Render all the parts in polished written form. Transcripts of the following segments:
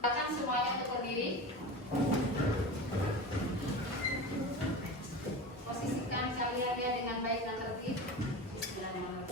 Silakan semuanya untuk berdiri. Posisikan kalian ya dengan baik dan tertib. Bismillahirrahmanirrahim.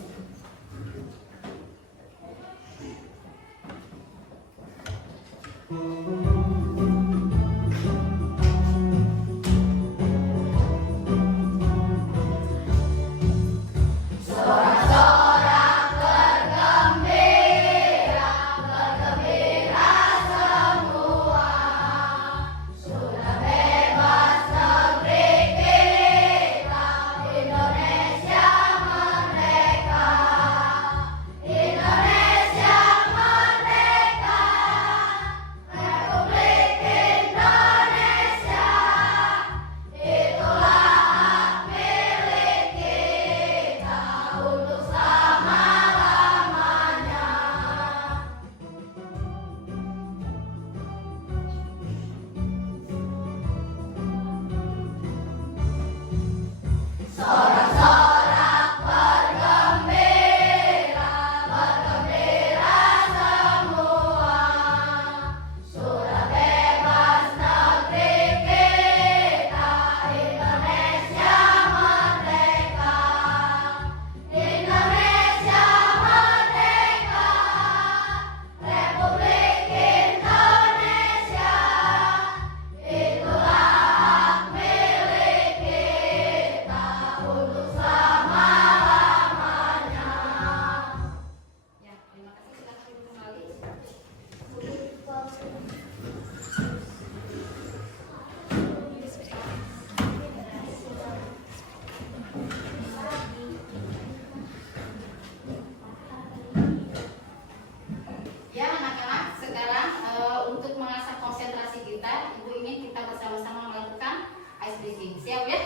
Siap ya?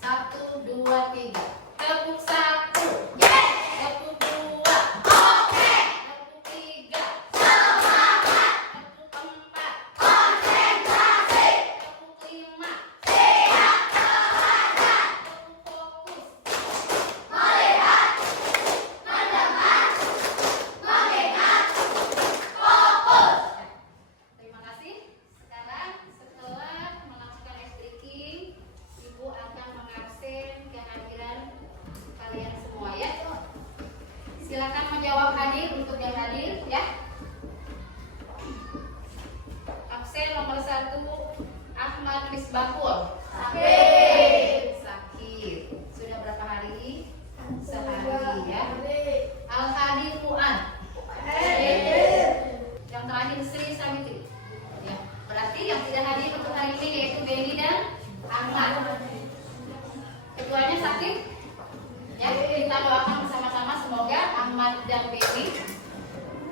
Satu, dua, tiga. Tepuk satu. Yes. Tepuk dua. Oke. Tepuk tiga. Semangat. Tepuk empat. Konsentrasi. Tepuk lima. Siap belajar. Tepuk fokus. Melihat. Mendengar. Mengingat. Fokus. Terima kasih. Sekarang setelah melakukan ice breaking, Ibu akan mengabsen kehadiran kalian semua ya. Silakan menjawab hadir untuk yang hadir ya. Absen nomor 1 Ahmad Misbahul. Sakit. Sudah berapa hari? Sehari ya. Al-Hadi Fuad. Yang terakhir Sri Samitri. Ya, berarti yang tidak hadir untuk hari ini yaitu Beni dan Ahmad. Keduanya sakit. Ya, kita doakan bersama-sama semoga Ahmad dan Beni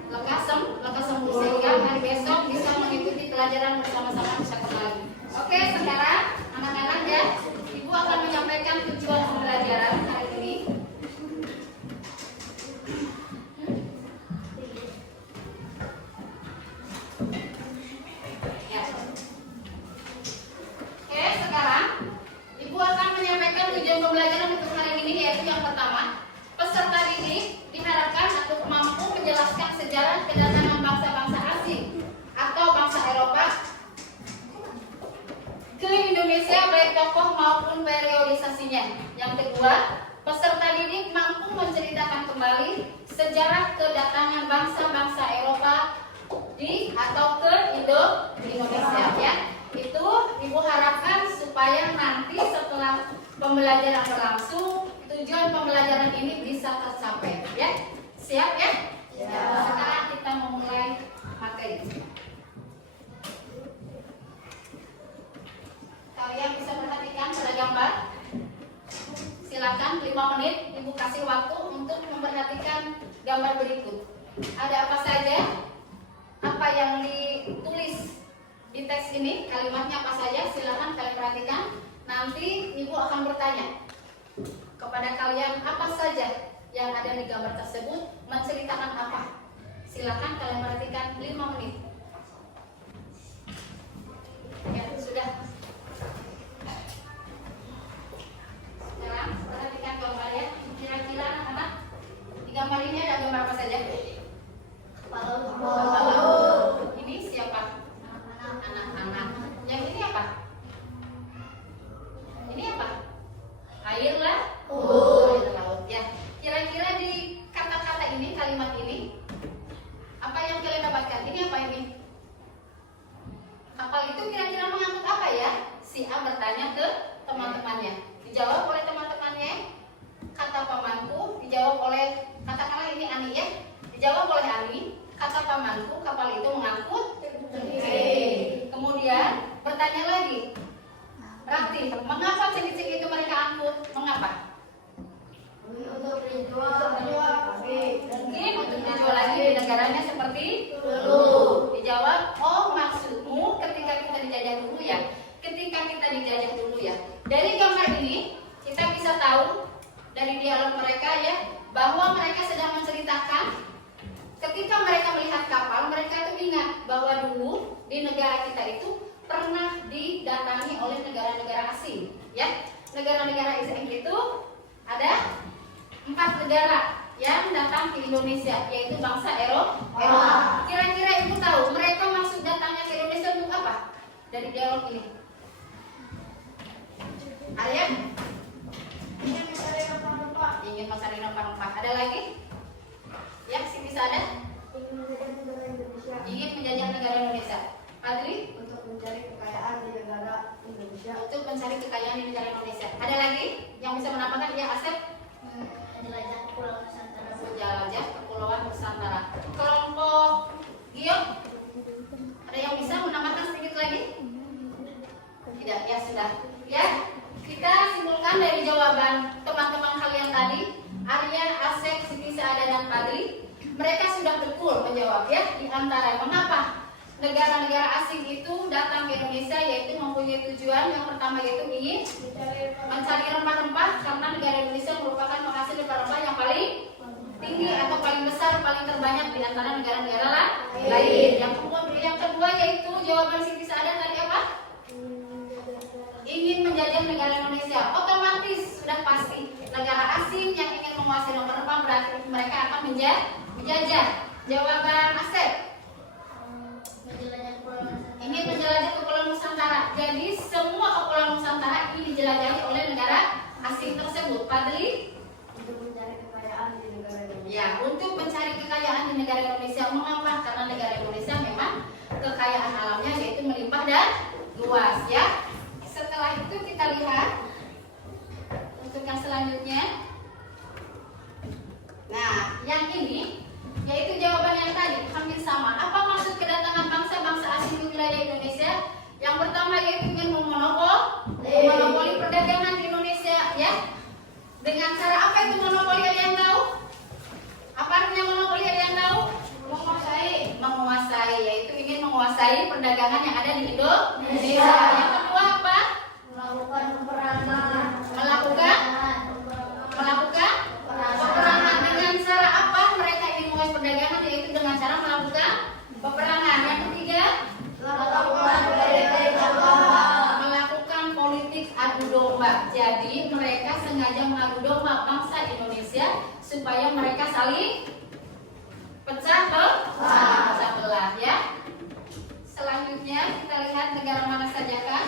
lekas sembuh sehingga hari besok bisa mengikuti pelajaran bersama-sama bisa kembali. Oke, sekarang anak-anak ya, Ibu akan menyampaikan tujuan pembelajaran hari ini. Ya. Oke, sekarang Ibu akan menyampaikan tujuan pembelajaran untuk hari ini yaitu yang pertama, peserta didik diharapkan untuk mampu menjelaskan sejarah kedatangan bangsa-bangsa asing atau bangsa Eropa ke Indonesia baik tokoh maupun periodisasinya. Yang kedua, peserta didik mampu menceritakan kembali sejarah kedatangan bangsa-bangsa Eropa di atau ke Indonesia ya. Itu Ibu harapkan supaya nanti setelah pembelajaran berlangsung tujuan pembelajaran ini bisa tercapai ya. Siap ya? Ya. Sekarang kita memulai materi. Kalian bisa perhatikan pada gambar. Silakan 5 menit Ibu kasih waktu untuk memperhatikan gambar berikut. Ada apa saja? Apa yang ditulis di teks ini? Kalimatnya apa saja? Silakan kalian perhatikan. Nanti Ibu akan bertanya kepada kalian apa saja yang ada di gambar tersebut, menceritakan apa. Silakan kalian perhatikan 5 menit. Ya, sudah. Sekarang perhatikan gambarnya. Kira-kira anak-anak di gambar ini ada gambar apa saja? Palu. Ini di negara kita itu pernah didatangi oleh negara-negara asing, ya. Negara-negara asing itu ada 4 negara yang datang ke Indonesia, yaitu bangsa Eropa. Kira-kira ibu tahu mereka maksud datangnya ke Indonesia untuk apa? Dari dialog ini, ada ingin mencari rempah-rempah. Ada lagi? Yang sih bisa ada? Ingin menjajah negara Indonesia. Adli? Untuk mencari kekayaan di negara Indonesia. Untuk mencari kekayaan di negara Indonesia. Ada lagi yang bisa menambahkan? Ya, Asep? Menjelajah Pulau Nusantara. Menjelajah Kepulauan Nusantara. Kelompok Giok? Ada yang bisa menambahkan sedikit lagi? Tidak, ya sudah. Ya, kita simpulkan dari jawaban teman-teman kalian tadi, Arya, Asep, Siti Saada, dan Fadli. Mereka sudah betul menjawab, ya, di antara mengapa negara-negara asing itu datang ke Indonesia, yaitu mempunyai tujuan yang pertama, yaitu ingin mencari rempah-rempah, karena negara Indonesia merupakan penghasil rempah-rempah yang paling tinggi atau paling besar, paling terbanyak di antara negara-negara lain. Yang kedua yaitu jawaban Siti Saada tadi apa? Ingin menjajah negara Indonesia. Otomatis sudah pasti negara asing yang ingin menguasai rempah-rempah berarti mereka akan menjajah. Jawaban Asep, ingin menjelajah Kepulauan Nusantara. Jadi semua Kepulauan Nusantara ini dijelajahi oleh negara asing tersebut. Fadli? Untuk mencari kekayaan di negara Indonesia. Ya, untuk mencari kekayaan di negara Indonesia. Mengapa? Karena negara Indonesia memang kekayaan alamnya yaitu melimpah dan luas, ya. Setelah itu kita lihat untuk yang selanjutnya. Nah, yang ini yaitu jawaban yang tadi hampir sama. Apa maksud kedatangan bangsa-bangsa asing ke wilayah Indonesia? Yang pertama yaitu ingin memonopoli perdagangan di Indonesia, ya. Dengan cara apa itu monopoli? Ada yang tahu? Apa artinya monopoli? Ada yang tahu? Menguasai, yaitu ingin menguasai perdagangan yang ada di Indonesia. Yang kedua apa? Melakukan peperangan. Melakukan peperangan. Dengan cara apa mereka ingin menguasai perdagangan? Yaitu dengan cara melakukan peperangan. Yang ketiga, melakukan politik adu domba. Jadi mereka sengaja mengadu domba bangsa Indonesia supaya mereka saling pecah belah, ya. Selanjutnya kita lihat negara mana sajakah?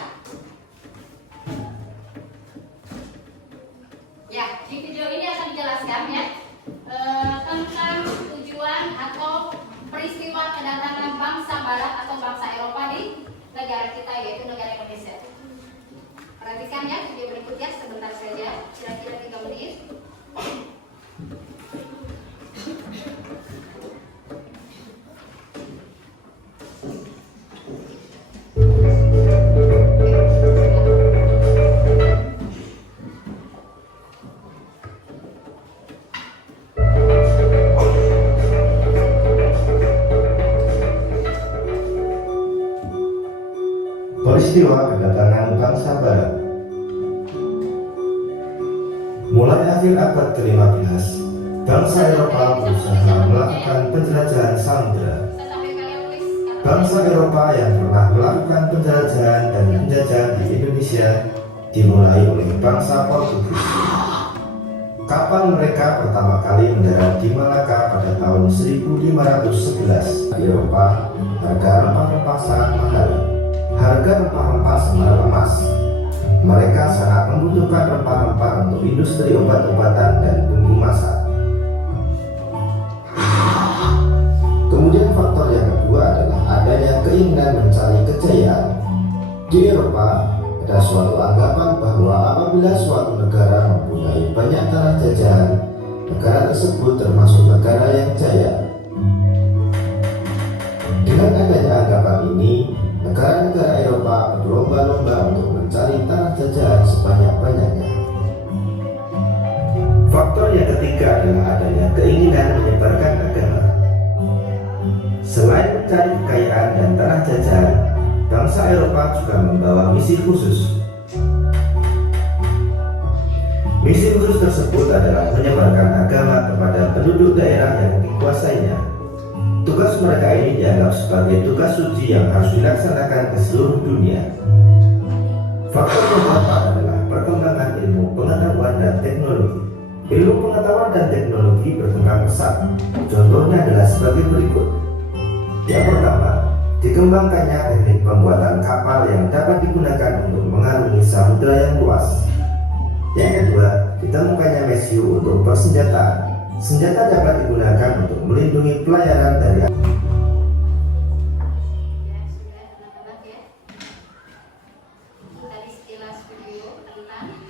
Ya, di video ini akan dijelaskan, ya, tentang tujuan atau peristiwa kedatangan bangsa Barat atau bangsa Eropa di negara kita, yaitu negara Indonesia. Perhatikan, ya, video berikutnya sebentar saja, kira-kira 3 menit. Peristiwa kedatangan bangsa Barat. Mulai akhir abad ke-15, bangsa Eropa berusaha melakukan penjelajahan samudera. Bangsa Eropa yang pernah melakukan penjelajahan dan penjajahan di Indonesia dimulai oleh bangsa Portugis. Kapal mereka pertama kali mendarat di Malaka pada tahun 1511. Di Eropa, harga rempah-rempah sangat mahal. Harga rempah-rempah semarak emas. Mereka sangat membutuhkan rempah-rempah untuk industri obat-obatan dan bumbu masak. Kemudian faktor yang kedua adalah adanya keinginan mencari kejayaan. Di Eropa, ada suatu anggapan bahwa apabila suatu negara mempunyai banyak tanah jajahan, negara tersebut termasuk negara yang jaya. Dengan adanya anggapan ini, negara-negara Eropa berlomba-lomba untuk mencari tanah jajahan sebanyak-banyaknya. Faktor yang ketiga adalah adanya keinginan menyebarkan agama. Selain mencari kekayaan dan tanah jajahan, bangsa Eropa juga membawa misi khusus. Misi khusus tersebut adalah menyebarkan agama kepada penduduk daerah yang dikuasainya. Tugas mereka ini dianggap sebagai tugas suci yang harus dilaksanakan ke seluruh dunia. Faktor yang keempat adalah perkembangan ilmu pengetahuan dan teknologi. Ilmu pengetahuan dan teknologi berkembang pesat. Contohnya adalah sebagai berikut. Yang pertama, dikembangkannya teknik pembuatan kapal yang dapat digunakan untuk mengarungi samudera yang luas. Yang kedua, ditemukannya mesiu untuk persenjataan. Senjata dapat digunakan untuk melindungi pelayaran dari Ya, sudah anak-anak ya. Itu tadi sekilas video tentang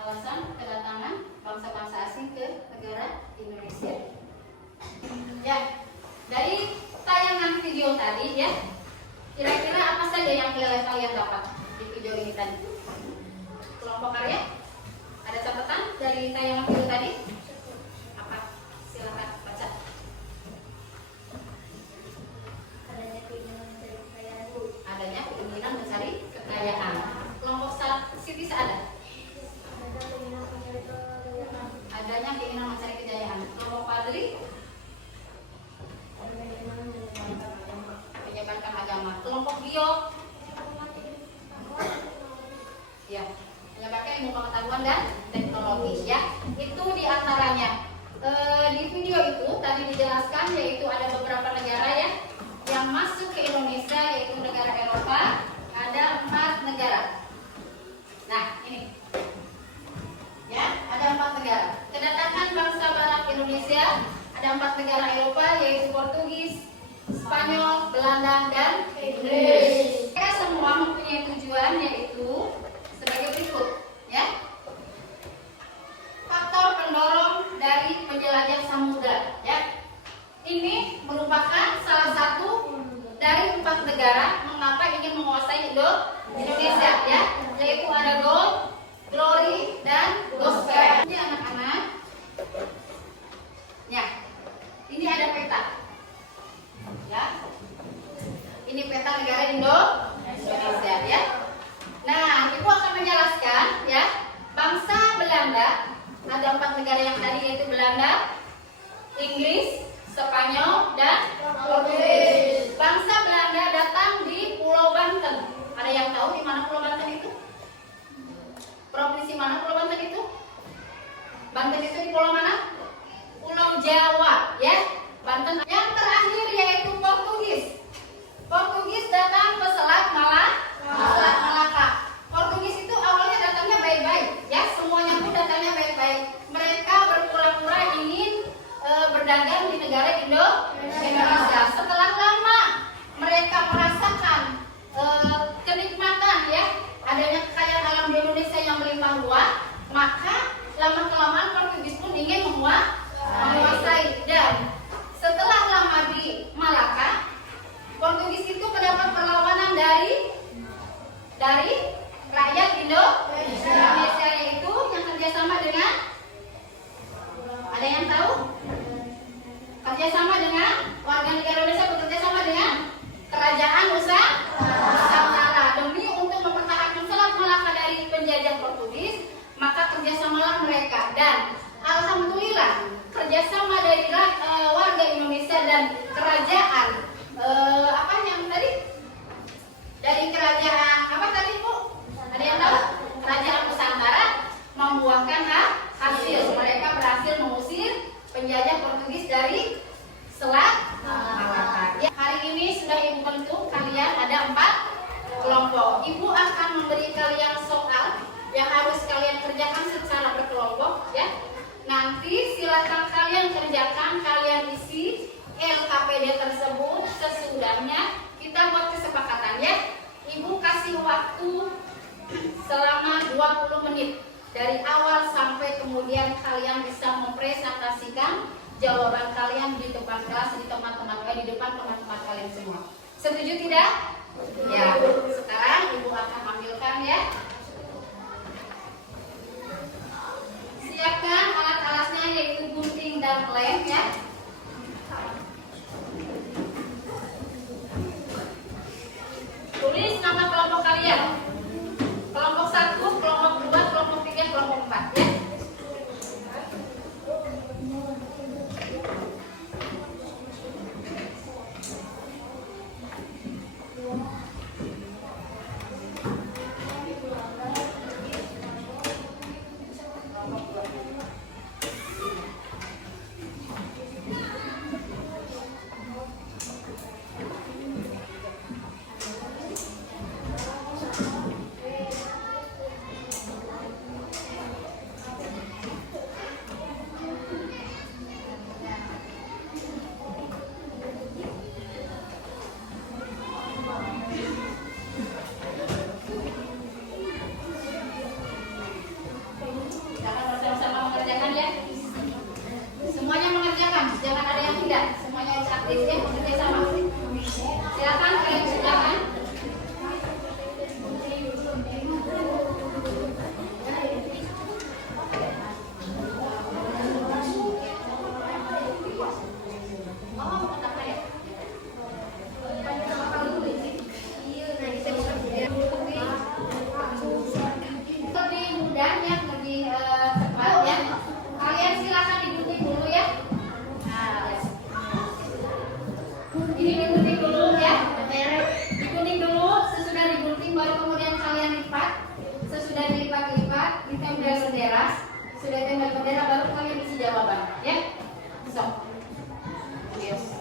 alasan kedatangan bangsa-bangsa asing ke negara Indonesia. Ya, dari tayangan video tadi ya, kira-kira apa saja yang kalian dapat di video ini tadi? Kelompok karya? Ada catatan dari tayangan video tadi? Apa? Silakan baca. Adanya keinginan mencari kekayaan. Adanya keinginan mencari kekayaan. Kelompok Siti Saada? Ada keinginan mencari kekayaan. Adanya keinginan mencari kejayaan. Kelompok Fadli? Ada keinginan menyebarkan agama. Menyebarkan agama. Kelompok Bio? Ya, menyebarkan ilmu pengetahuan dan teknologi ya. Itu diantaranya. Di video itu tadi dijelaskan yaitu ada beberapa negara ya yang masuk ke Indonesia, yaitu negara Eropa. Ada 4 negara. Nah ini ya, ada 4 negara. Kedatangan bangsa Barat Indonesia, ada 4 negara Eropa yaitu Portugis, Spanyol, Belanda, dan Inggris. Mereka semua mempunyai tujuan yaitu sebagai berikut ya. Faktor pendorong dari penjelajah samudra ya. Ini merupakan salah satu dari 4 negara mengapa ingin menguasai Indonesia ya, yaitu ada gold, glory, dan gospel. Ini anak-anak ya, ini ada peta ya. Ini peta negara Indonesia ya. Nah, ibu akan menjelaskan ya, bangsa Belanda, ada 4 negara yang tadi yaitu Belanda, Inggris, Spanyol, dan Portugis. Bangsa Belanda datang di Pulau Banten. Ada yang tahu di mana Pulau Banten itu? Provinsi mana Pulau Banten itu? Banten itu di pulau mana? Pulau Jawa ya. Banten. Yang terakhir yaitu Portugis. Portugis datang ke Selat Malaka. Portugis itu awalnya datangnya baik-baik ya, semuanya pun datangnya baik-baik. Mereka berpura-pura ingin berdagang di negara Indonesia. Setelah lama mereka merasakan kenikmatan ya, adanya kekayaan alam di Indonesia yang melimpah ruah, maka lama-kelamaan Portugis pun ingin menguasai. Dan setelah lama di Malaka, Portugis itu mendapat perlawanan dari rakyat Indonesia, yaitu yang kerjasama dengan, ada yang tahu? Kerjasama dengan warga negara Indonesia, bekerja sama dengan kerajaan Nusantara demi untuk mempertahankan Selat Malaka dari penjajah Portugis. Maka kerjasamalah mereka, dan alhamdulillah kerjasama dari warga Indonesia dan kerajaan apa yang tadi? Dari kerajaan apa tadi Bu? Ada yang tahu? Kerajaan Nusantara membuahkan hasil. Mereka berhasil mengusir penjajah Portugis dari Selat Malaka. Ya, hari ini sudah Ibu bentuk kalian ada 4 kelompok. Ibu akan memberi kalian soal yang harus kalian kerjakan secara berkelompok ya. Nanti silakan kalian kerjakan, kalian isi LKPD tersebut sesudahnya kita buat kesepakatan ya. Ibu kasih waktu selama 20 menit dari awal sampai kemudian kalian bisa mempresentasikan jawaban kalian di depan kelas, di depan teman-teman kalian semua. Setuju tidak? Ya. Sekarang Ibu akan ambilkan ya. Siapkan alat-alatnya yaitu gunting dan lem ya. Tulis nama kelompok kalian. Kelompok 1, kelompok 2, kelompok 3, kelompok 4 ya. Digunting dulu ya. Digunting dulu, sesudah digunting baru kemudian kalian lipat. Sesudah dilipat-lipat, ditempel bendera. Sudah tempel bendera baru kalian isi jawaban, ya. So. Yes.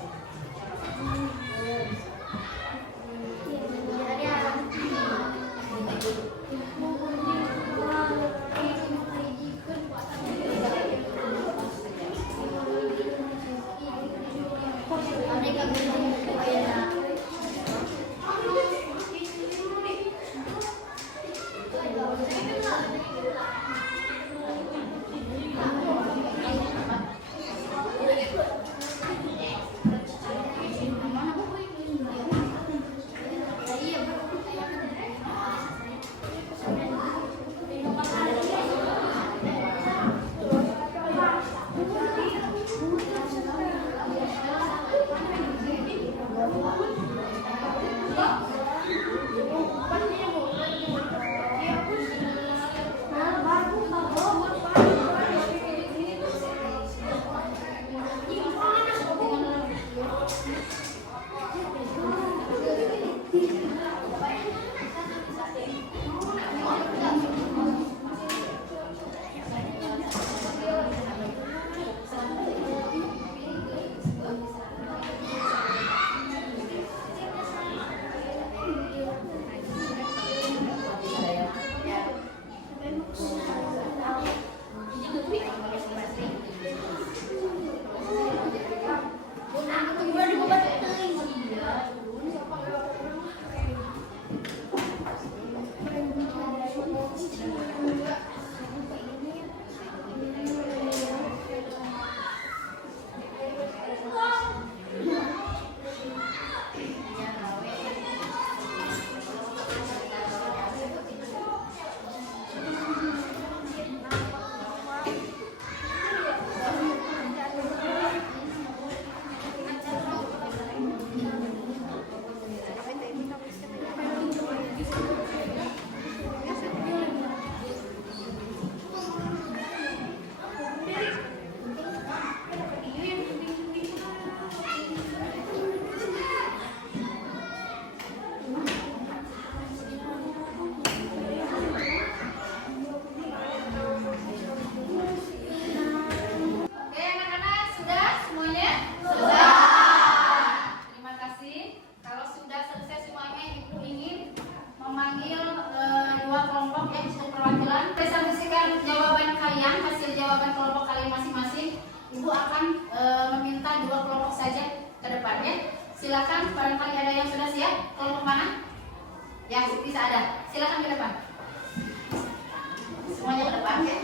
Ibu akan meminta 2 kelompok saja ke depan ya. Silakan, barangkali ada yang sudah siap. Kelompok mana? Yang bisa ada. Silakan ke depan. Semuanya ke depan ya.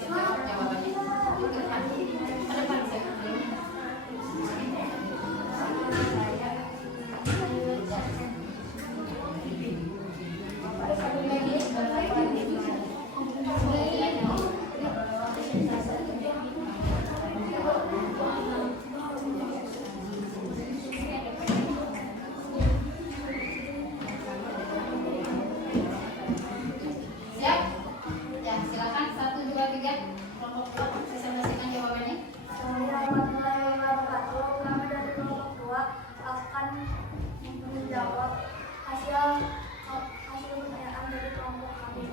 Sambil jawab jawabannya. Ke depan. Ke depan saya. Siap? Ya, silakan 1, 2, 3. Kelompok 2 presentasikan jawabannya. Bismillahirrahmanirrahim. Kami dari kelompok 2 akan menjawab hasil pertanyaan dari kelompok kami.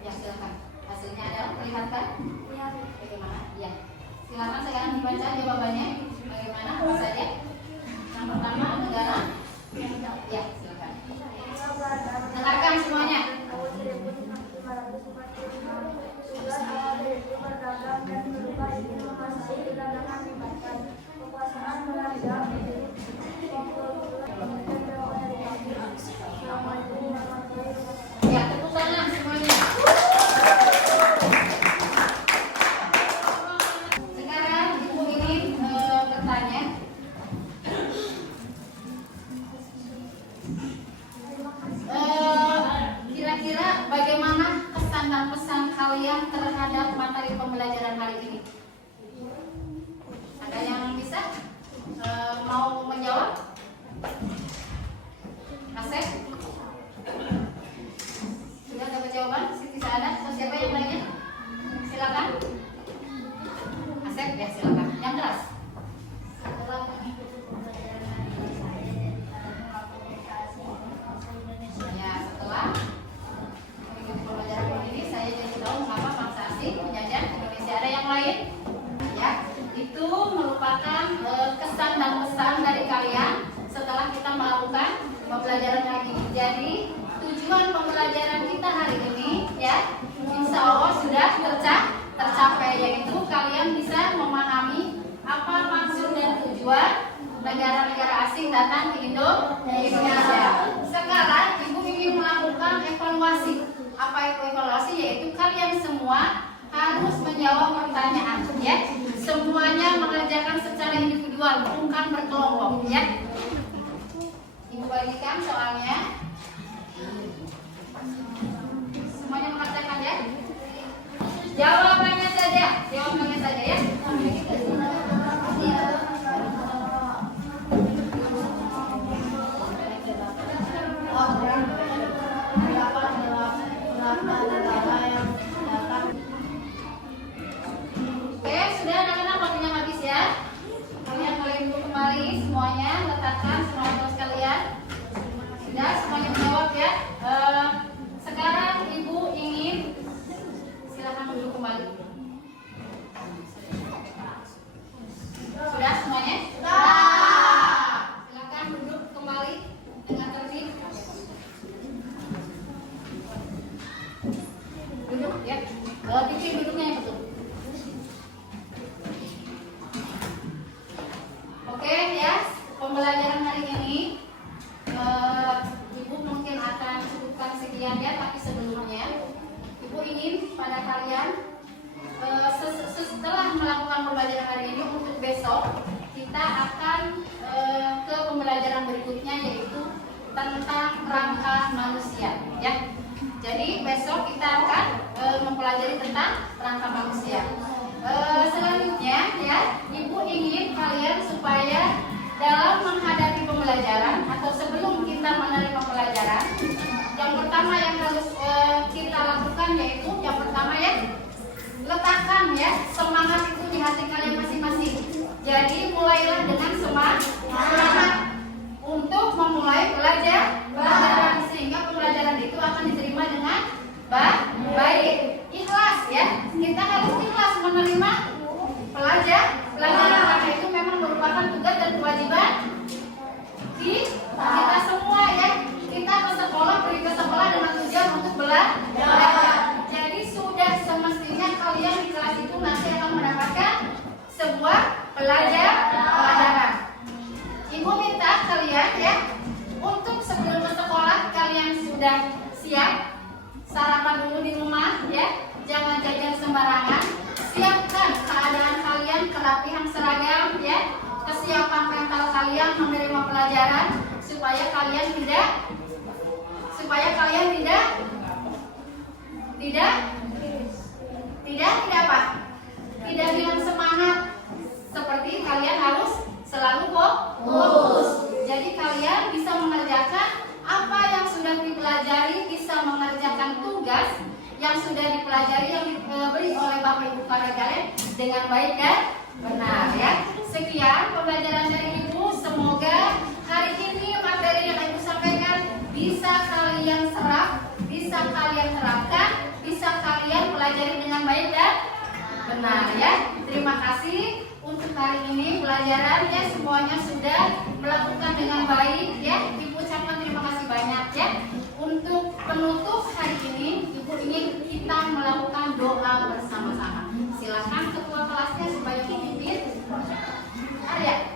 Ya, silakan. Hasilnya ada, perlihatkan. Lihat. Bagaimana? Ya. Silakan sekarang dibaca jawabannya. Bagaimana? Apa saja? Yang pertama, negara. Ya, silakan. Dengarkan semuanya. Tahun 1545 tugas awal yaitu berdagang dan berubah ingin menguasai perdagangan meningkatkan kekuasaan Belanda. Assalamualaikum warahmatullahi wabarakatuh. Ya, tepuk tangan semuanya. Sekarang Ibu ingin bertanya. Kira-kira bagaimana kesan dan pesan kalian terhadap materi pembelajaran hari ini? Ada yang bisa mau menjawab? Asep? Sudah dapat jawaban? Siti Saadah atau siapa yang lainnya? Silakan. Asep ya, silakan. Yang keras. Setelah mengikuti pembelajaran datang ke Indonesia. Sekarang Ibu ingin melakukan evaluasi. Apa itu evaluasi? Yaitu kalian semua harus menjawab pertanyaan, ya. Semuanya mengerjakan secara individual, bukan berkelompok, ya. Ibu bagikan soalnya. Semuanya mengerjakan, ya. Jawabannya saja ya. Oke, sudah anak-anak waktunya habis ya. Kalian boleh duduk kembali semuanya, letakkan semua tugas kalian. Sudah semuanya menjawab ya. Sekarang Ibu ingin silakan duduk kembali. Sudah semuanya? Silakan duduk kembali dengan tertib. Duduk ya. Bikin duduknya yang betul. Oke ya, pembelajaran hari ini Ibu mungkin akan cukupkan sekian ya, tapi sebelumnya Ibu ingin pada kalian setelah melakukan pembelajaran hari ini, untuk besok kita akan ke pembelajaran berikutnya, yaitu tentang rangka manusia ya. Jadi besok kita akan mempelajari tentang rangka manusia. Selanjutnya ya, Ibu ingin kalian supaya dalam menghadapi pembelajaran atau sebelum kita menerima pelajaran, yang pertama yang harus kita lakukan yaitu yang pertama ya, letakkan ya semangat itu di hati kalian masing-masing. Jadi mulailah dengan semangat untuk memulai pelajaran, sehingga pembelajaran itu akan diterima dengan baik. Ikhlas ya, kita harus ikhlas menerima pelajaran karena itu memang merupakan tugas dan kewajiban kita semua ya. Kita pergi ke sekolah dengan tujuan untuk belajar. Jadi sudah semestinya kalian di kelas itu nanti akan mendapatkan sebuah pelajaran. Ibu minta kalian ya, untuk sebelum ke sekolah kalian sudah siap, sarapan dulu di rumah ya, jangan jajan sembarangan. Siapkan keadaan kalian, kerapihan seragam ya, kesiapan mental kalian menerima pelajaran, supaya kalian tidak apa? Tidak hilang semangat. Seperti kalian harus selalu fokus. Jadi kalian bisa mengerjakan apa yang sudah dipelajari, bisa mengerjakan tugas yang sudah dipelajari yang diberi oleh Bapak Ibu kalian dengan baik dan benar ya. Sekian pembelajaran dari Ibu. Semoga hari ini materi yang Ibu sampaikan bisa kalian serap, bisa kalian terapkan, bisa kalian pelajari dengan baik dan benar ya. Terima kasih untuk hari ini pelajarannya semuanya sudah melakukan dengan baik ya. Ibu ucapkan terima kasih banyak ya. Untuk penutup hari ini Ibu ingin kita melakukan doa bersama-sama. Silakan ketua kelasnya supaya memimpin. Arya.